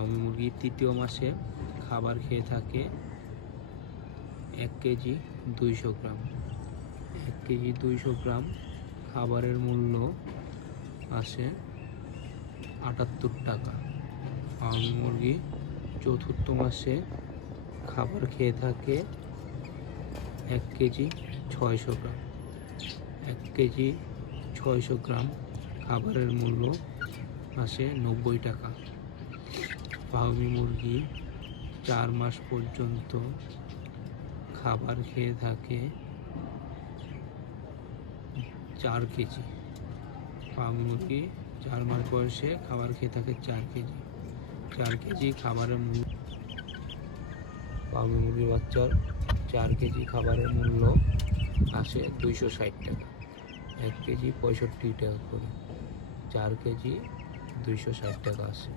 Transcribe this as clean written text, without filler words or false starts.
Fermi মুরগি তৃতীয় মাসে খাবার খেয়ে থাকে 1 কেজি 200 গ্রাম। 1 কেজি 200 গ্রাম খাবারের মূল্য আসে 78 টাকা। ফার্মি মুরগি চতুর্থ মাসে খাবার খেয়ে থাকে 1 কেজি 600 গ্রাম। 1 কেজি 600 গ্রাম খাবারের মূল্য আসে 90 টাকা। ফার্মি মুরগি 4 মাস পর্যন্ত খাবার খেয়ে থাকে 4 কেজি। ফার্মি মুরগি 4 মাস বয়সে খাবার খেয়ে থাকে 4 কেজি। 4 কেজি খাবারের মূল্য। ফার্মি মুরগির বাচ্চার 4 কেজি খাবারের মূল্য আসে 260 টাকা। 1 কেজি 65 টাকা করে। 4 কেজি 260 টাকা আসে।